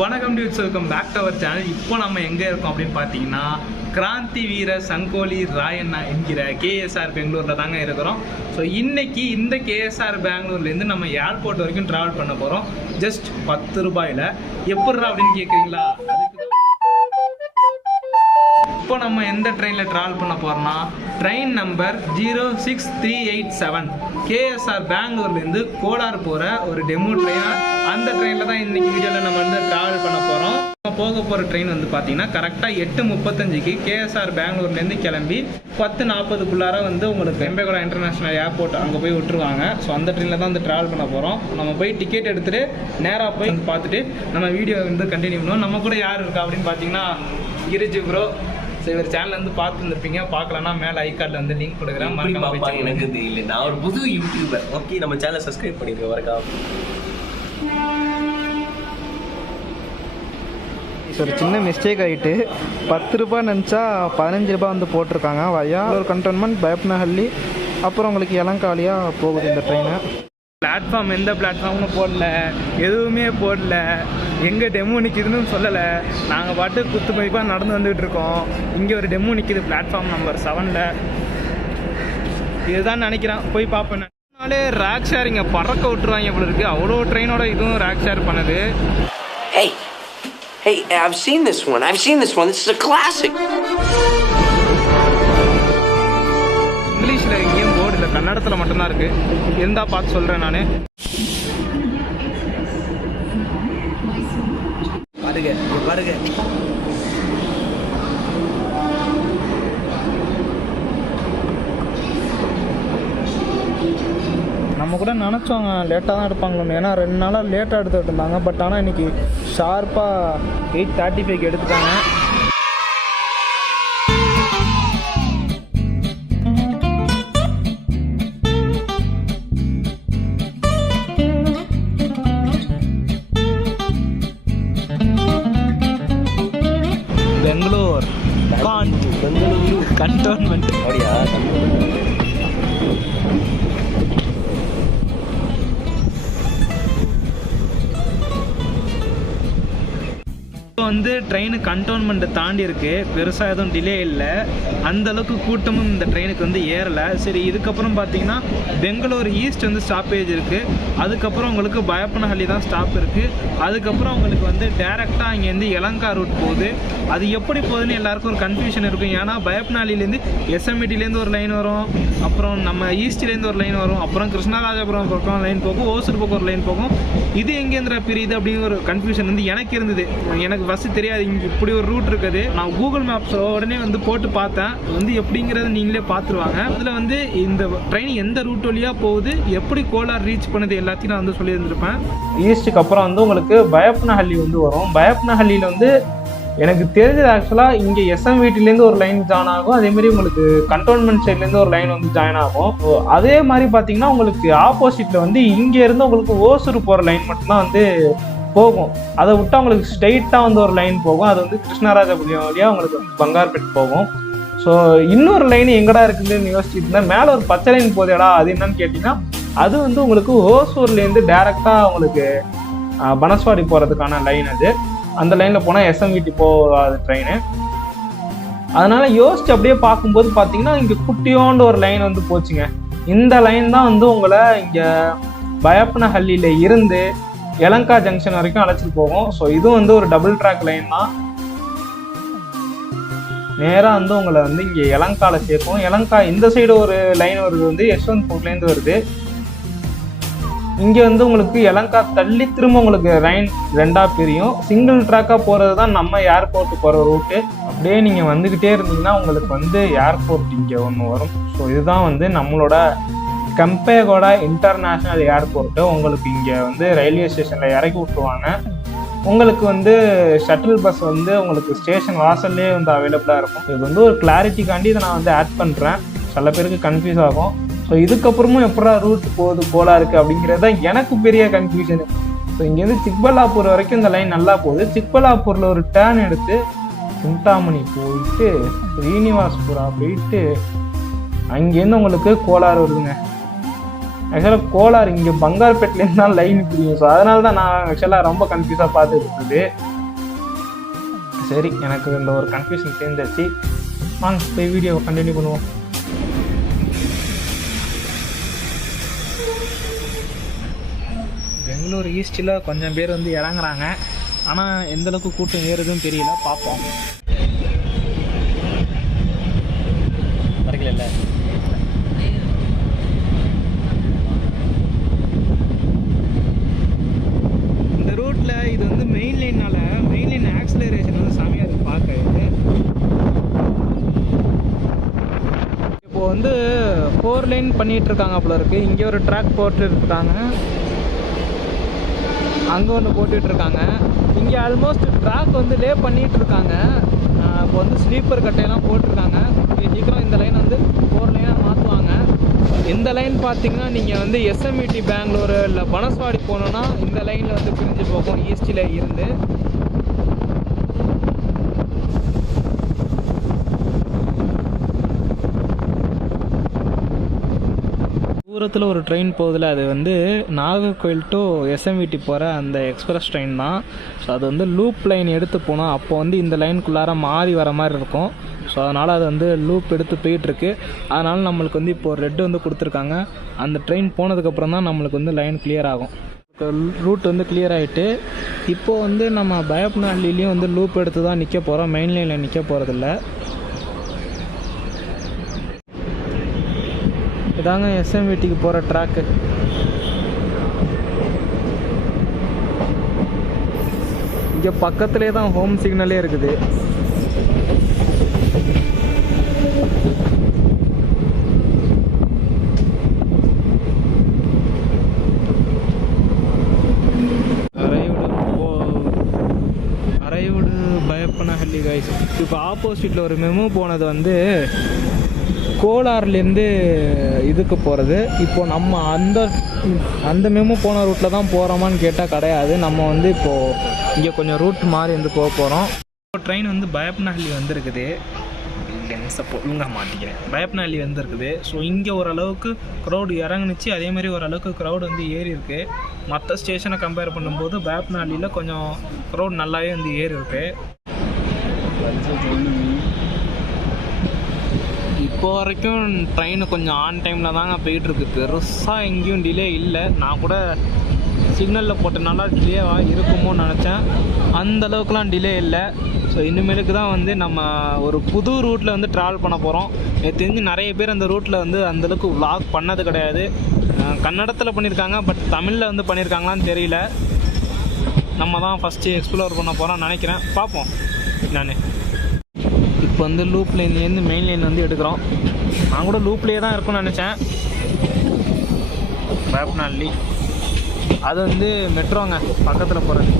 வணக்கம் dudes, welcome back to our channel. இப்போ நம்ம எங்கே இருக்கோம் அப்படின்னு பார்த்தீங்கன்னா கிராந்தி வீர சங்கோலி ராயண்ணா என்கிற கேஎஸ்ஆர் பெங்களூரில் தாங்க இருக்கிறோம். ஸோ இன்றைக்கி இந்த கேஎஸ்ஆர் பெங்களூர்லேருந்து நம்ம ஏர்போர்ட் வரைக்கும் ட்ராவல் பண்ண போகிறோம். ஜஸ்ட் 10 ரூபாயில். எப்பட்றா அப்படின்னு கேட்குறீங்களா? இப்போ நம்ம எந்த ட்ரெயினில் ட்ராவல் பண்ண போகிறோம்னா ட்ரெயின் நம்பர் 06387 கேஎஸ்ஆர் பெங்களூர்லேருந்து கோலார் போகிற ஒரு டெமோ ட்ரெயினாக அந்த ட்ரெயினில் தான் இன்றைக்கி வீடியோவில் நம்ம வந்து ட்ராவல் பண்ண போகிறோம். நம்ம போக போகிற ட்ரெயின் வந்து பார்த்திங்கன்னா கரெக்டாக 8:35 கேஎஸ்ஆர் பெங்களூர்லேருந்து கிளம்பி 10:40 வந்து உங்களுக்கு வெம்பேகவுடா இன்டர்நேஷ்னல் ஏர்போர்ட் அங்கே போய் விட்டுருவாங்க. ஸோ அந்த ட்ரெயினில் தான் வந்து ட்ராவல் பண்ண போகிறோம். நம்ம போய் டிக்கெட் எடுத்துகிட்டு நேராக போய் பார்த்துட்டு நம்ம வீடியோ வந்து கண்டினியூ பண்ணுவோம். நம்ம கூட யார் இருக்கா அப்படின்னு பார்த்தீங்கன்னா கிரிஜி ப்ரோ. ஸோ இவர் சேனல் வந்து பார்த்துருந்துருப்பீங்க. பார்க்கலன்னா மேலே ஐ கார்டில் வந்து லிங்க் கொடுக்குறேன். எனக்கு தெரியல, நான் ஒரு புது யூடியூபர். ஓகே, நம்ம சேனலை சப்ஸ்கிரைப் பண்ணிருக்கேன். வரக்கா ஒரு சின்ன மிஸ்டேக் ஆகிட்டு 10 ரூபாய் நினச்சா 15 ரூபாய் வந்து போட்டிருக்காங்க. வயா ஒரு கண்டோன்மெண்ட் பயப்பனஹள்ளி, அப்புறம் உங்களுக்கு இளங்காலியாக போகுது இந்த ட்ரெயினை. பிளாட்ஃபார்ம் எந்த பிளாட்ஃபார்ம்னு போடல, எதுவுமே போடல, எங்கே டெமோ நிற்கிதுன்னு சொல்லலை. நாங்கள் பாட்டு குத்து மதிப்பாக நடந்து வந்துகிட்டு இருக்கோம். இங்கே ஒரு டெமோ நிற்கிது பிளாட்ஃபார்ம் நம்பர் 7. இதுதான் நினைக்கிறேன், போய் பார்ப்பேன். நாளே ரேக் ஷேர் இங்கே பறக்க விட்டுருவாங்க போல இருக்குது. அவ்வளோ ட்ரெயினோட இதுவும் ரேக் ஷேர் பண்ணுது. Hey, I've seen this one. This is a classic. இங்கிலீஷில் எங்கேயும் போர்டு இல்லை, கன்னடத்தில் மட்டும்தான் இருக்குது. இருந்தால் பார்த்து சொல்கிறேன் நான். பாருங்க நம்ம கூட நினச்சோங்க லேட்டாக தான் எடுப்பாங்களோன்னு. ஏன்னா 2 நாளாக லேட்டாக எடுத்துகிட்டு இருந்தாங்க. பட் ஆனால் இன்றைக்கி ஷார்ப்பாக 8:35 எடுத்துட்டாங்க. பெங்களூர் கண்டோன்மெண்ட். அப்படியா? வந்து ட்ரெயின் கண்டோன்மெண்ட்டை தாண்டி இருக்குது. பெருசாக எதுவும் டிலே இல்லை. அந்தளவுக்கு கூட்டமும் இந்த ட்ரெயினுக்கு வந்து ஏறலை. சரி, இதுக்கப்புறம் பார்த்தீங்கன்னா பெங்களூர் ஈஸ்ட் வந்து ஸ்டாப்பேஜ் இருக்குது. அதுக்கப்புறம் உங்களுக்கு பயப்பனஹள்ளி தான் ஸ்டாப் இருக்குது. அதுக்கப்புறம் உங்களுக்கு வந்து டேரெக்டாக இங்கேருந்து இளங்கா ரூட் போகுது. அது எப்படி போகுதுன்னு எல்லாருக்கும் ஒரு கன்ஃபியூஷன் இருக்கும். ஏன்னா பயப்பனஹள்ளிலேருந்து எஸ்எம்இடிலேருந்து ஒரு லைன் வரும், அப்புறம் நம்ம ஈஸ்ட்லேருந்து ஒரு லைன் வரும், அப்புறம் கிருஷ்ணராஜபுரம் பக்கம் லைன் போகும், ஓசூர் பக்கம் ஒரு லைன் போகும். இது எங்கேந்திர பிரியுது அப்படின்னு ஒரு கன்ஃபியூஷன் வந்து எனக்கு இருந்தது. எனக்கு ஃபஸ்ட்டு தெரியாது இங்கே இப்படி ஒரு ரூட் இருக்குது. நான் கூகுள் மேப்ஸில் உடனே வந்து போட்டு பார்த்தேன். வந்து எப்படிங்கிறத நீங்களே பார்த்துருவாங்க. அதில் வந்து இந்த ட்ரெயின் எந்த ரூட் வழியாக போகுது, எப்படி கோலார் ரீச் பண்ணுது எல்லாத்தையும் நான் வந்து சொல்லியிருந்திருப்பேன். ஈஸ்ட்டுக்கு அப்புறம் வந்து உங்களுக்கு பயப்பனஹள்ளி வந்து வரும். பயப்பனஹள்ளியில் வந்து எனக்கு தெரிஞ்சது ஆக்சுவலாக இங்கே எஸ்எம்விடிலேருந்து ஒரு லைன் ஜாயின் ஆகும். அதேமாதிரி உங்களுக்கு கண்டோன்மெண்ட் சைட்லேருந்து ஒரு லைன் வந்து ஜாயின் ஆகும். அதே மாதிரி பார்த்தீங்கன்னா உங்களுக்கு ஆப்போசிட்டில் வந்து இங்கேருந்து உங்களுக்கு ஓசூர் போகிற லைன் மட்டும்தான் வந்து போகும். அதை விட்டு அவங்களுக்கு ஸ்ட்ரெயிட்டாக வந்து ஒரு லைன் போகும். அது வந்து கிருஷ்ணராஜபுரம் வழியாக உங்களுக்கு பங்கார்பேட் போகும். ஸோ இன்னொரு லைன் எங்கடா இருக்குதுன்னு யோசிச்சுட்டு இருந்தேன். மேலே ஒரு பச்சை லைன் போதேடா, அது என்னன்னு கேட்டிங்கன்னா அது வந்து உங்களுக்கு ஓசூர்லேருந்து டேரெக்டாக உங்களுக்கு பனஸ்வாடி போகிறதுக்கான லைன். அது அந்த லைனில் போனால் எஸ்எம்விடி போகாது ட்ரெயின். அதனால் யோசிச்சு அப்படியே பார்க்கும்போது பார்த்தீங்கன்னா இங்கே குட்டியோண்டு ஒரு லைன் வந்து போச்சுங்க. இந்த லைன் தான் வந்து உங்களை இங்கே பயப்பனஹள்ளியில் இருந்து எலங்கா ஜங்ஷன் வரைக்கும் அழைச்சிட்டு போகும். ஸோ இதுவும் வந்து ஒரு டபுள் ட்ராக் லைன் தான். நேராக வந்து உங்களை வந்து இங்கே எலங்காவில் சேர்க்கும். எலங்கா இந்த சைடு ஒரு லைன் வருது, வந்து யஷ்வந்த்பூர்லேருந்து வருது. இங்கே வந்து உங்களுக்கு எலங்கா தள்ளி திரும்ப உங்களுக்கு லைன் 2ஆக பிரியும். சிங்கிள் ட்ராக்காக போகிறது தான் நம்ம ஏர்போர்ட்டு போகிற ரூட்டு. அப்படியே நீங்கள் வந்துக்கிட்டே இருந்தீங்கன்னா உங்களுக்கு வந்து ஏர்போர்ட் இங்கே ஒன்று வரும். ஸோ இதுதான் வந்து நம்மளோட வெம்பேகவுடா இன்டர்நேஷ்னல் ஏர்போர்ட்டு. உங்களுக்கு இங்கே வந்து ரயில்வே ஸ்டேஷனில் இறக்கி விட்டுருவாங்க. உங்களுக்கு வந்து ஷட்டில் பஸ் வந்து உங்களுக்கு ஸ்டேஷன் வாசல்லே வந்து அவைலபிளாக இருக்கும். இது வந்து ஒரு கிளாரிட்டிக்காண்டி இதை நான் வந்து ஆட் பண்ணுறேன். சில பேருக்கு கன்ஃபியூஸ் ஆகும். ஸோ இதுக்கப்புறமும் எப்படா ரூட் போகுது கோலாருக்கு அப்படிங்கிறது தான் எனக்கு பெரிய கன்ஃபியூஷனு. ஸோ இங்கேருந்து சிக்பல்லாப்பூர் வரைக்கும் இந்த லைன் நல்லா போகுது. சிக்பல்லாப்பூரில் ஒரு டேர்ன் எடுத்து சிந்தாமணி போயிட்டு ஸ்ரீனிவாஸ்புரா போயிட்டு அங்கேருந்து உங்களுக்கு கோலார் வருதுங்க. ஆக்சுவலாக கோலார் இங்கே பங்கார்பேட்லேருந்து தான் லைன் பிரியும். ஸோ அதனால தான் நான் ஆக்சுவலாக ரொம்ப கன்ஃபியூஸாக பார்த்துட்டு இருக்குது. சரி, எனக்கு இந்த ஒரு கன்ஃபியூஷன் தெரிஞ்சிருச்சு. வாங்க போய் வீடியோவை கண்டினியூ பண்ணுவோம். பெங்களூர் ஈஸ்ட்டில் கொஞ்சம் பேர் வந்து இறங்குறாங்க. ஆனால் எந்தளவுக்கு கூட்டம் ஏறுதுன்னு தெரியல, பார்ப்போம். கிடைக்கல. இந்த ரூட்டில் இது வந்து மெயின் லைன் ஆக்சிலரேஷன் வந்து செமையாக இருக்குது பார்க்க. இப்போ வந்து 4 லைன் பண்ணிகிட்டு இருக்காங்க போல இருக்குது. இங்கே ஒரு ட்ராக் போட்டுருக்காங்க, அங்கே ஒன்று போட்டுட்ருக்காங்க. இங்கே ஆல்மோஸ்ட் ட்ராக் வந்து லே பண்ணிகிட்ருக்காங்க. இப்போ வந்து ஸ்லீப்பர் கட்டையெல்லாம் போட்டிருக்காங்க. சீக்கிரம் இந்த லைன் வந்து 4 லைனாக மாற்றுவாங்க. இந்த லைன் பார்த்தீங்கன்னா நீங்கள் வந்து எஸ்எம்இடி பெங்களூரு இல்லை பனஸ்வாடி போகணுன்னா இந்த லைனில் வந்து பிரிஞ்சு போகும் ஈஸ்டில் இருந்து. தூரத்தில் ஒரு ட்ரெயின் போகுதுல, அது வந்து நாகர்கோயில் டு எஸ்எம்விடி போகிற அந்த எக்ஸ்பிரஸ் ட்ரெயின் தான். ஸோ அது வந்து லூப் லைன் எடுத்து போனோம். அப்போ வந்து இந்த லைனுக்குள்ளார மாறி வர மாதிரி இருக்கும். ஸோ அதனால் அது வந்து லூப் எடுத்து போயிட்டுருக்கு. அதனால் நம்மளுக்கு வந்து இப்போது ரெட்டு வந்து கொடுத்துருக்காங்க. அந்த ட்ரெயின் போனதுக்கப்புறம் தான் நம்மளுக்கு வந்து லைன் கிளியர் ஆகும். ரூட் வந்து கிளியர் ஆகிட்டு இப்போது வந்து நம்ம பயப்னஹள்ளிலையும் வந்து லூப் எடுத்து தான் நிற்க போகிறோம். மெயின் லைனில் நிற்க போகிறதில்ல. இதாங்க எஸ்எம்விடிக்கு போகிற ட்ராக்கு. இங்கே பக்கத்துலேயே தான் ஹோம் சிக்னலே இருக்குது. அரைவுடு பயப்பனஹள்ளி கைஸ். இப்போ ஆப்போசிட்டில் ஒரு மெமு போனது வந்து கோலார்லேருந்து இதுக்கு போகிறது. இப்போ நம்ம அந்த மெமு போன ரூட்டில் தான் போகிறோமான்னு கேட்டால் கிடையாது. நம்ம வந்து இப்போது இங்கே கொஞ்சம் ரூட் மாறி வந்து போக போகிறோம். இப்போ ட்ரெயின் வந்து பயப்பனஹள்ளி வந்திருக்குது. ஒழுங்காக மாட்டிக்கிறேன். பயப்பனஹள்ளி வந்திருக்குது. ஸோ இங்கே ஓரளவுக்கு க்ரௌடு இறங்குனுச்சு. அதேமாதிரி ஓரளவுக்கு க்ரௌடு வந்து ஏறி இருக்குது. மற்ற ஸ்டேஷனை கம்பேர் பண்ணும்போது பயப்பனஹள்ளியில் கொஞ்சம் க்ரௌட் நல்லாவே வந்து ஏறி இருக்குது. இப்போ வரைக்கும் ட்ரெயின் கொஞ்சம் ஆன் டைமில் தாங்க போயிட்டுருக்கு. பெருசாக எங்கேயும் டிலே இல்லை. நான் கூட சிக்னலில் போட்டனால டிலேவாக இருக்குமோன்னு நினச்சேன். அந்தளவுக்குலாம் டிலே இல்லை. ஸோ இனிமேலுக்கு தான் வந்து நம்ம ஒரு புது ரூட்டில் வந்து ட்ராவல் பண்ண போகிறோம். எனக்கு தெரிஞ்சு நிறைய பேர் அந்த ரூட்டில் வந்து அந்தளவுக்கு vlog பண்ணது கிடையாது. கன்னடத்தில் பண்ணியிருக்காங்க, பட் தமிழில் வந்து பண்ணியிருக்காங்களான்னு தெரியல. நம்ம தான் ஃபஸ்ட்டு எக்ஸ்ப்ளோர் பண்ண போகிறோம்னு நினைக்கிறேன். பார்ப்போம். நான் இப்போ வந்து லூப் லைன்லேருந்து மெயின் லைன் வந்து எடுக்கிறோம். நான் கூட லூப்லேயே தான் இருக்கும்னு நினச்சேன். பயப்பனஹள்ளி அது வந்து மெட்ரோங்க பக்கத்தில் போகிறது.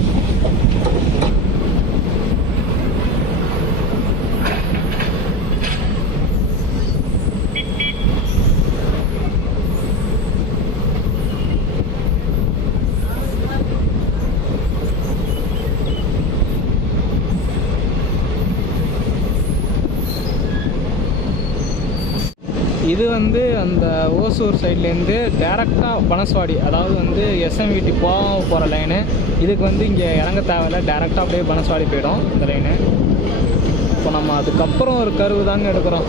இது வந்து அந்த ஓசூர் சைட்லேருந்து டேரெக்டாக பனஸ்வாடி, அதாவது வந்து எஸ்எம்விடி போகிற லைனு. இதுக்கு வந்து இங்கே இறங்க தேவையில்லை, டேரெக்டாக அப்படியே பனஸ்வாடி போயிடும் இந்த லைனு. இப்போ நம்ம அதுக்கப்புறம் ஒரு கருவு தாங்க எடுக்கிறோம்.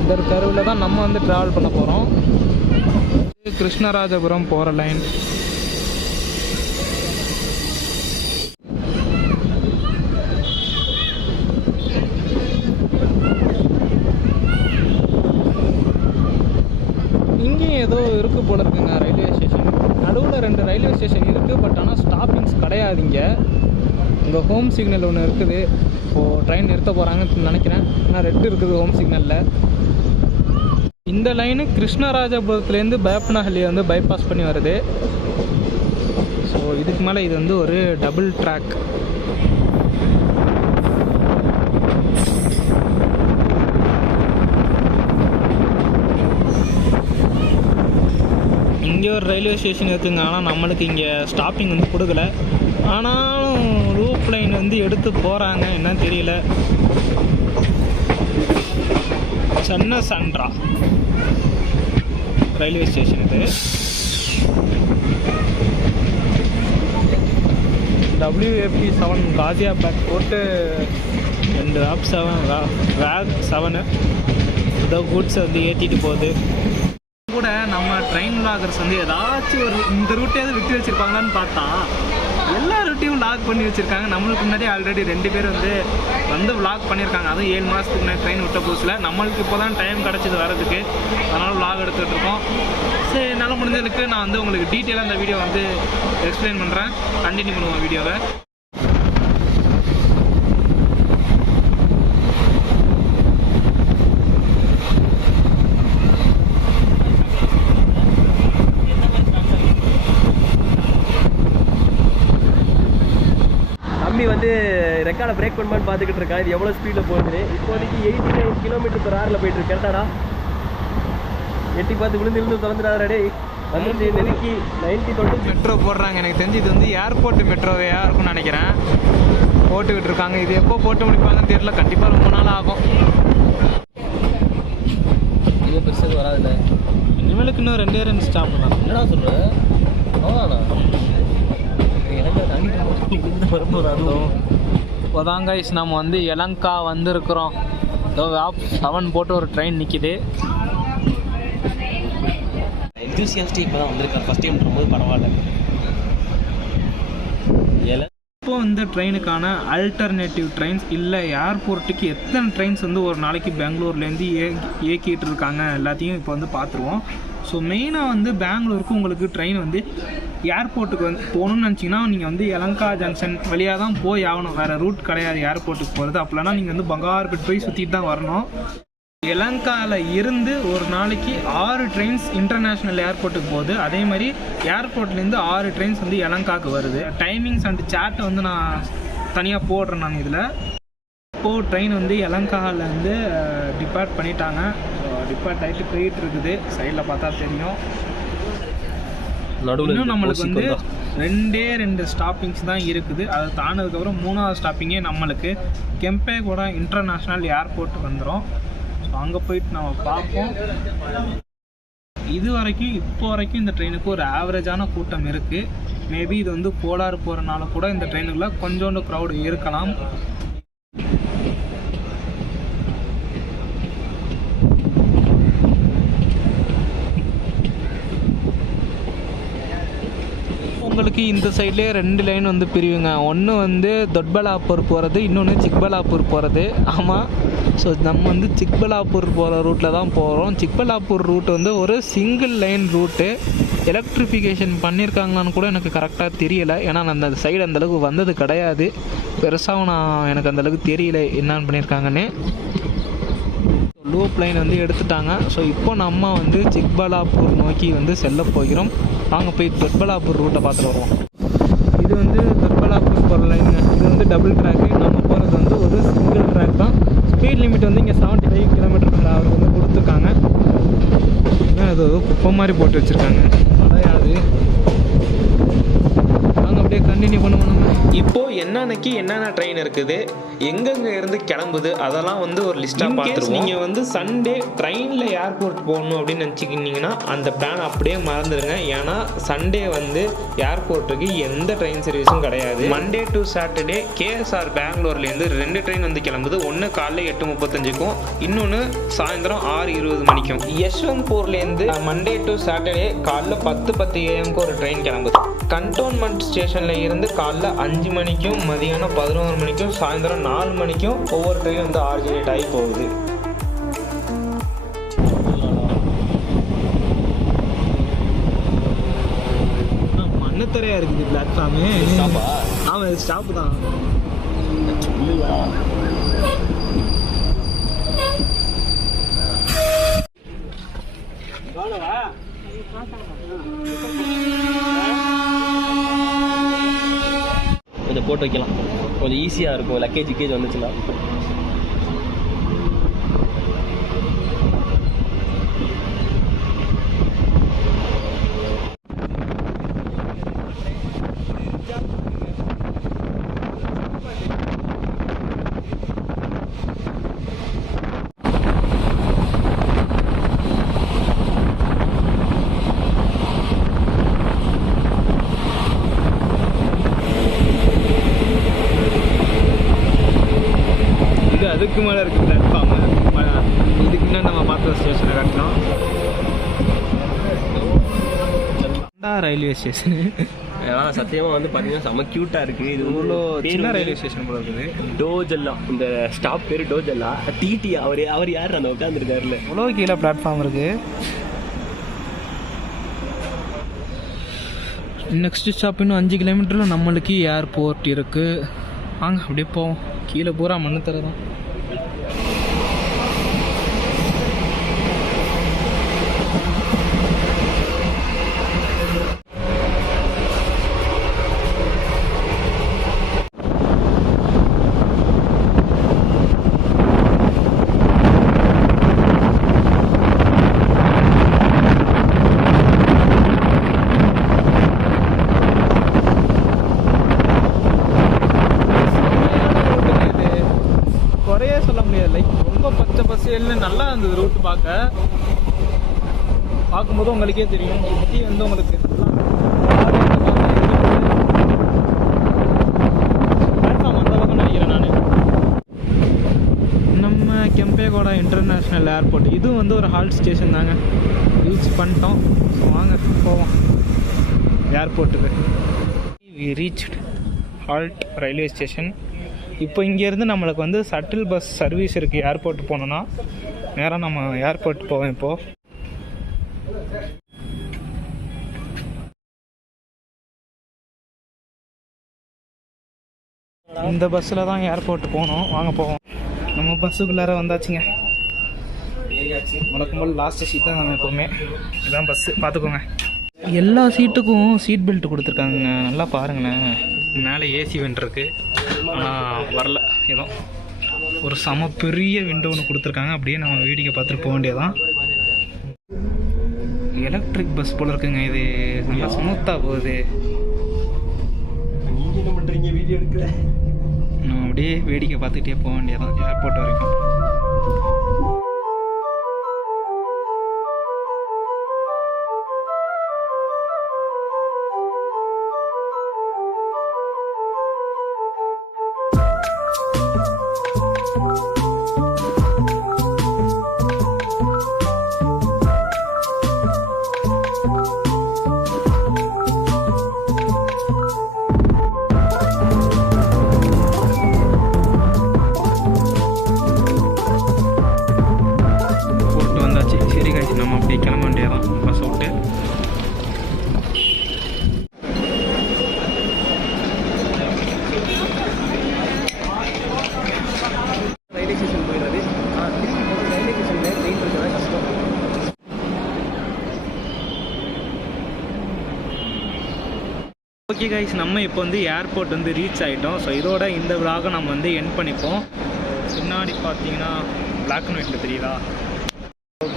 இந்த ஒரு கருவில் தான் நம்ம வந்து ட்ராவல் பண்ண போகிறோம். கிருஷ்ணராஜபுரம் போகிற லைன். இங்கேயும் ஏதோ இருக்குது போல இருக்குங்க ரயில்வே ஸ்டேஷன். நடுவில் 2 ரயில்வே ஸ்டேஷன் இருக்குது, பட் ஆனால் ஸ்டாப்பிங்ஸ் கிடையாது. இங்கே ஹோம் சிக்னல் ஒன்று இருக்குது. இப்போது ட்ரெயின் நிறுத்த போகிறாங்கன்னு நினைக்கிறேன். ஏன்னா ரெட் இருக்குது ஹோம் சிக்னலில். இந்த லைனு கிருஷ்ணராஜபுரத்துலேருந்து பயப்பனஹள்ளி வந்து பைபாஸ் பண்ணி வருது. ஸோ இதுக்கு மேலே இது வந்து ஒரு டபுள் ட்ராக். இங்கே ஒரு ரயில்வே ஸ்டேஷன் இருக்குங்க. ஆனால் நம்மளுக்கு இங்கே ஸ்டாப்பிங் வந்து கொடுக்கல. ஆனாலும் லூப் லைன் வந்து எடுத்து போகிறாங்க, என்னன்னு தெரியல. சன்னசந்திரா ரயில்வே ஸ்டேஷன் இது. WFP7 காசியாபாத் போட்டு 2 வேக் 7 ஏதோ குட்ஸ் வந்து ஏற்றிட்டு போகுது. கூட நம்ம ட்ரெயின் விளாகர்ஸ் வந்து ஏதாச்சும் ஒரு இந்த ரூட்டையாவது விட்டு வச்சுருப்பாங்களான்னு பார்த்தா எல்லா ரூட்டையும் லாக் பண்ணி வச்சுருக்காங்க. நம்மளுக்கு முன்னாடி ஆல்ரெடி 2 பேர் வந்து விளாக் பண்ணியிருக்காங்க. அதுவும் 7 மாதத்துக்கு முன்னாடி ட்ரெயின் விட்ட புதுசில். நம்மளுக்கு இப்போ தான் டைம் கிடச்சிது வரதுக்கு, அதனால் விளாக் எடுத்துகிட்டு இருக்கோம். சரி, என்னால் முடிஞ்சதுக்கு நான் வந்து உங்களுக்கு டீட்டெயிலாக அந்த வீடியோ வந்து எக்ஸ்பிளைன் பண்ணுறேன். கண்டினியூ பண்ணுவோம் வீடியோவை. தம்பி வந்து ரெக்கார்டை பிரேக் பண்ணுமான்னு பார்த்துக்கிட்டு இருக்கா. இது எவ்வளோ ஸ்பீடில் போகுது. இப்போதைக்கு 89 km/h போயிட்டு இருக்கு. கரெக்டாடா? எட்டி பார்த்து விழுந்து திறந்துடாதா டே. வந்து நெருக்கி 90 தொட்டு மெட்ரோ போடுறாங்க. எனக்கு தெரிஞ்சு இது வந்து ஏர்போர்ட் மெட்ரோவையாக இருக்கும்னு நினைக்கிறேன். போட்டுக்கிட்டு இருக்காங்க. இது எப்போ போட்டு முடிப்பாங்கன்னு தெரியல. கண்டிப்பாக ரொம்ப நாள் ஆகும். இது பெருசாக வராதுல்ல. இனிமேலுக்கு இன்னும் 2 ஸ்டாப் பண்ணலாம். என்னடா சொல்கிறேன்? அவ்வளோதானா? இப்போதான் கைஸ் நம்ம வந்து எலங்கா வந்திருக்கிறோம். ஏதோ வேப் 7 போட்டு ஒரு ட்ரெயின் நிற்கிது. என்தூசியாஸ்டிக் இப்போ தான் வந்திருக்கேன். ஃபஸ்ட் டைம் வரும்போது பரவாயில்ல. இப்போ இந்த ட்ரெயினுக்கான அல்டர்னேட்டிவ் ட்ரெயின்ஸ் இல்லை ஏர்போர்ட்டுக்கு எத்தனை ட்ரெயின்ஸ் வந்து ஒரு நாளைக்கு பெங்களூர்லேருந்து இயக்கிட்டு இருக்காங்க எல்லாத்தையும் இப்போ வந்து பார்த்துருவோம். ஸோ மெயினாக வந்து பெங்களூருக்கு உங்களுக்கு ட்ரெயின் வந்து ஏர்போர்ட்டுக்கு வந்து போகணுன்னு நினச்சிங்கன்னா நீங்கள் வந்து எலங்கா ஜங்ஷன் வழியாக தான் போய் ஆகணும். வேறு ரூட் கிடையாது ஏர்போர்ட்டுக்கு போகிறது. அப்படின்னா நீங்கள் வந்து பங்காருப்பேட் போய் சுற்றிட்டு தான் வரணும். எலங்காவில் இருந்து ஒரு நாளைக்கு 6 ட்ரெயின்ஸ் இன்டர்நேஷ்னல் ஏர்போர்ட்டுக்கு போகுது. அதே மாதிரி ஏர்போர்ட்லேருந்து 6 ட்ரெயின்ஸ் வந்து எலங்காவுக்கு வருது. டைமிங்ஸ் அண்ட் சார்ட்டை வந்து நான் தனியாக போடுறேன். நான் இதில் இப்போது ட்ரெயின் வந்து எலங்காவிலேருந்து டிபார்ட் பண்ணிட்டாங்க. டிபார்ட் ஆகிட்டு போயிட்டு இருக்குது. சைடில் பார்த்தா தெரியும். இன்னும் நம்மளுக்கு வந்து 2 ஸ்டாப்பிங்ஸ் தான் இருக்குது. அதை தாண்டதுக்கப்புறம் 3வது ஸ்டாப்பிங்கே நம்மளுக்கு கெம்பேகோடா இன்டர்நேஷ்னல் ஏர்போர்ட் வந்துடும். ஸோ அங்கே போயிட்டு நம்ம பார்ப்போம். இப்போ வரைக்கும் இந்த ட்ரெயினுக்கு ஒரு ஆவரேஜான கூட்டம் இருக்குது. மேபி இது வந்து கோலாறு போகிறனால கூட இந்த ட்ரெயினுக்குள்ள கொஞ்சோண்டு க்ரௌடு இருக்கலாம். உங்களுக்கு இந்த சைட்லேயே 2 லைன் வந்து பிரிவுங்க. ஒன்று வந்து தொட்பலாப்பூர் போகிறது, இன்னொன்று சிக்பலாப்பூர் போகிறது. ஆமாம், ஸோ நம்ம வந்து சிக்பலாப்பூர் போகிற ரூட்டில் தான் போகிறோம். சிக்பலாப்பூர் ரூட் வந்து ஒரு சிங்கிள் லைன் ரூட்டு. எலக்ட்ரிஃபிகேஷன் பண்ணியிருக்காங்களான்னு கூட எனக்கு கரெக்டாக தெரியலை. ஏன்னா நான் அந்த சைடு அந்தளவுக்கு வந்தது கிடையாது. பெருசாகவும் எனக்கு அந்தளவுக்கு தெரியல என்னென்னு பண்ணியிருக்காங்கன்னு. லூப் லைன் வந்து எடுத்துட்டாங்க. ஸோ இப்போ நம்ம வந்து சிக்பலாப்பூர் நோக்கி வந்து செல்ல போகிறோம். வாங்க போய் தொட்பலாப்பூர் ரூட்டை பார்த்துட்டு வருவோம். இது வந்து தொட்பலாப்பூர் போகிற லைன். இது வந்து டபுள் ட்ராக்கு. நம்ம போகிறது வந்து ஒரு சிங்கிள் ட்ராக் தான். ஸ்பீட் லிமிட் வந்து இங்கே 75 km/h வந்து கொடுத்துருக்காங்க. அது குப்பை மாதிரி போட்டு வச்சுருக்காங்க. மழையாது. நாங்கள் அப்படியே கண்டினியூ பண்ணுவோம். நம்ம இப்போது என்னென்ன ட்ரெயின் இருக்குது, எங்கெங்கே இருந்து கிளம்புது, அதெல்லாம் வந்து ஒரு லிஸ்ட்டாக பார்த்துருவோம். நீங்கள் வந்து சண்டே ட்ரெயினில் ஏர்போர்ட் போகணும் அப்படின்னு நினச்சிக்கிட்டிங்கன்னா அந்த பிளான் அப்படியே மறந்துடுங்க. ஏன்னா சண்டே வந்து ஏர்போர்ட்டுக்கு எந்த ட்ரெயின் சர்வீஸும் கிடையாது. மண்டே டு சாட்டர்டே கேஎஸ்ஆர் பெங்களூர்லேருந்து 2 ட்ரெயின் வந்து கிளம்புது. ஒன்று காலைல 8:35க்கும், இன்னொன்று சாயந்தரம் 6:20 மணிக்கும். யஷ்வந்த்பூர்லேருந்து மண்டே டு சாட்டர்டே காலைல 10:10 AM ஒரு ட்ரெயின் கிளம்புது. கண்டோன்மெண்ட் ஸ்டேஷனில் இருந்து காலைல 5 மணிக்கும், மதியானம் 11 மணிக்கும், சாயந்தரம் 4 மணிக்கும் ஒவ்வொரு ட்ரெயின் வந்து ஆர்ஜினேட் ஆகி போகுது. மண்ணுத்தரையாக இருக்குது பிளாட்ஃபார்மு. ஆமாம், இது ஸ்டாப்பு தான். கொஞ்சம் போட்டு வைக்கலாம், கொஞ்சம் ஈஸியாக இருக்கும். லக்கேஜ் வந்துச்சுன்னா இதுக்கு மேலே இருக்குது பிளாட்ஃபார்மு. இதுக்கு முன்னாடி நம்ம பார்த்த ஸ்டேஷனை காட்டலாம். ரயில்வே ஸ்டேஷனு சத்தியமாக வந்து பார்த்தீங்கன்னா செம்ம க்யூட்டாக இருக்குது. இது இவ்வளோ சின்ன ரயில்வே ஸ்டேஷன் போல இருக்குது. டோஜல்லா, இந்த ஸ்டாப் பேர் டோஜல்லா. டிடி அவர் யார் அந்த உட்காந்துருக்காருல, இவ்வளோ கீழே பிளாட்ஃபார்ம் இருக்குது. நெக்ஸ்ட் ஸ்டாப் இன்னும் 5 கிலோமீட்டரில் நம்மளுக்கு ஏர்போர்ட் இருக்குது. வாங்க அப்படியே போவோம். கீழே பூரா மண்ணு தர தான். குறையே சொல்ல முடியாது. லைக் ரொம்ப பச்சை பசேல்னு நல்லா இருந்தது ரூட் பார்க்கும்போது உங்களுக்கே தெரியும். சுற்றி வந்து உங்களுக்கு பிளாட்ஃபார்ம் அந்த பக்கம் நினைக்கிறேன் நான். நம்ம கெம்பேகோடா இன்டர்நேஷ்னல் ஏர்போர்ட் இது வந்து ஒரு ஹால்ட் ஸ்டேஷன் தாங்க. ரீச் பண்ணிட்டோம். ஸோ வாங்க போவோம் ஏர்போர்ட்டுக்கு. Reach halt railway station. இப்போ இங்கேருந்து நம்மளுக்கு வந்து ஷட்டில் பஸ் சர்வீஸ் இருக்குது. ஏர்போர்ட் போனோன்னா நேராக நம்ம ஏர்போர்ட் போவோம். இப்போது இந்த பஸ்ஸில் தான் ஏர்போர்ட் போகணும். வாங்க போவோம். நம்ம பஸ்ஸுக்குள்ளார வந்தாச்சுங்க. வழக்கம் போல் லாஸ்ட்டு சீட் தான் நம்ம எப்போவுமே. இதுதான் பஸ்ஸு, பார்த்துக்கோங்க. எல்லா சீட்டுக்கும் சீட் பெல்ட் கொடுத்துருக்காங்க. நல்லா பாருங்களேன். மேலே ஏசி வெண்ட் இருக்குது. ஆனால் வரல. ஏதோ ஒரு செம பெரிய விண்டோ ஒன்று கொடுத்துருக்காங்க. அப்படியே நம்ம வேடிக்கை பார்த்துட்டு போக வேண்டியதான். எலக்ட்ரிக் பஸ் போல் இருக்குங்க. இது நல்லா ஸ்மூத்தாக போகுது. நீங்கள் என்ன பண்ணுறீங்க? வீடியோ எடுக்கிற நம்ம அப்படியே வேடிக்கை பார்த்துக்கிட்டே போக வேண்டியதான் ஏர்போர்ட் வரைக்கும். நம்ம அப்படியே கிளம்ப வேண்டியதான் பஸ் விட்டு. ரயில்வே ஸ்டேஷன் போயிடாது. ரயில்வே ஸ்டேஷனில் ட்ரெயின் இருக்கிறதா கஷ்டம். ஓகே கைஸ், நம்ம இப்போ வந்து ஏர்போர்ட் வந்து ரீச் ஆகிட்டோம். ஸோ இதோட இந்த விலாகை நம்ம வந்து எண்ட் பண்ணிப்போம். பின்னாடி பார்த்தீங்கன்னா பிளாக் அண்ட் ஒயிட்டில் தெரியுதா,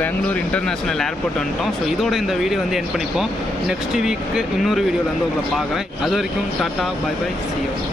பெங்களூர் இன்டர்நேஷ்னல் ஏர்போர்ட் வந்துட்டோம். ஸோ இதோட இந்த வீடியோ வந்து எண்ட் பண்ணிப்போம். நெக்ஸ்ட் வீக்கு இன்னொரு வீடியோவில் வந்து உங்களை பார்க்குறேன். அது வரைக்கும் tata, bye bye, see you.